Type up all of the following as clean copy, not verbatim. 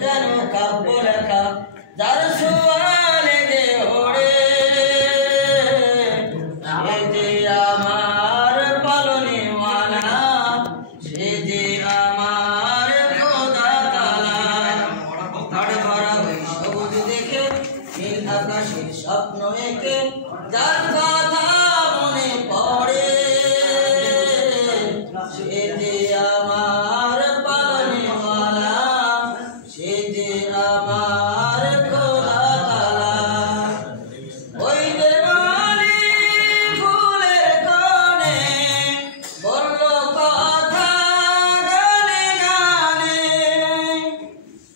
যেন কাব্য লেখা যার সোয়ালে যে ওড়ে সে যে আমার পালনেওয়ালা সে যে আমার খোদা তাআলা তার ভরা ওই সবুজ দেখে নীল আকাশের স্বপ্ন এঁকে যার কথা মনে পড়ে সে যে আমার পালনেওয়ালা সে যে আমার খোদা তাআলা ওই যে মালি ফুলের কোণে বলল কথা গানে গানে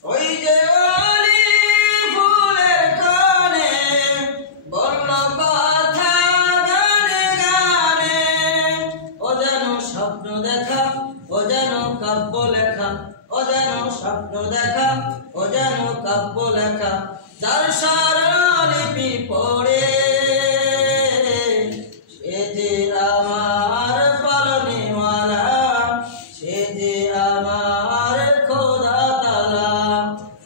ওই যে মালি ফুলের কোণে বলল কথা গানে গানে ও যেন স্বপ্ন দেখা ও যেন কাব্য লেখা ও যেন স্বপ্ন দেখা ও যেন কাব্য লেখা যার স্বরলিপি পড়ে সে যে আমার পালনেওয়ালা সে যে আমার খোদা তাআলা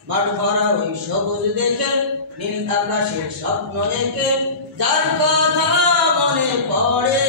মাঠ ভরা ওই সবুজ দেখে নীল আকাশের স্বপ্ন এঁকে যার কথা মনে পড়ে